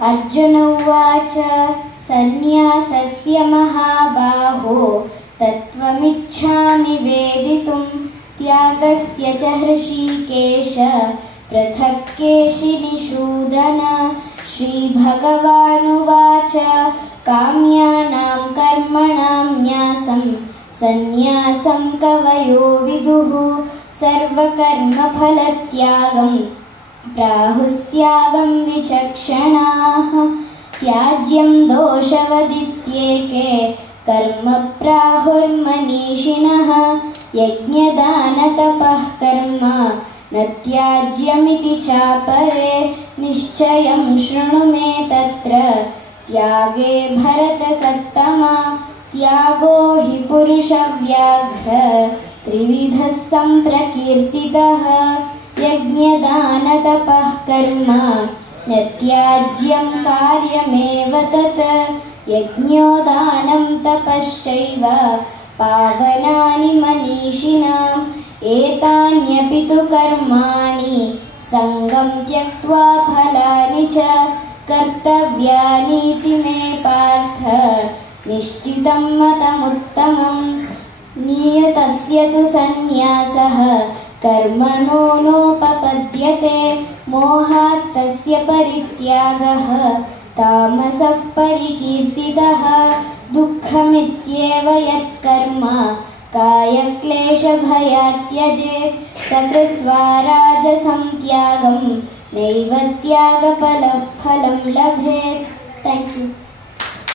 अर्जुन उवाच सन्न्यासस्य महाबाहो तत्त्वमिच्छामि वेदितुं त्यागस्य च हृषीकेश पृथक् केशिनिषूदन। श्रीभगवानुवाच काम्यानां कर्मणां न्यासं सन्न्यासं कवयो विदुः सर्वकर्मफलत्यागं प्राहुस्त्यागं विचक्षणाः। त्याज्यं दोषवदित्येके कर्म प्राहुर्मनीषिणः यज्ञदानतपः कर्म न त्याज्यमिति चापरे। निश्चयं शृणु मे तत्र त्यागे भरतसत्तमा। त्यागो हि पुरुषव्याघ्र त्रिविधः सम्प्रकीर्तितः यज्ञदानतपः कर्म न त्याज्यं कार्यमेव तत्। यज्ञोदानं तपश्चैव पावनानि मनीषिणाम् एतान्यपि तु कर्माणि सङ्गं त्यक्त्वा फलानि च कर्तव्यानीति मे पार्थ निश्चितं मतमुत्तमम्। नियतस्य तु सन्न्यासः कर्मणो नोपपद्यते मोहात् तस्य परित्यागः तामसः परिकीर्तितः। दुःखमित्येव यत्कर्म कायक्लेशभयात् त्यजेत् स कृत्वा राजसं त्यागं नैव त्यागफलं लभेत्। Thank you.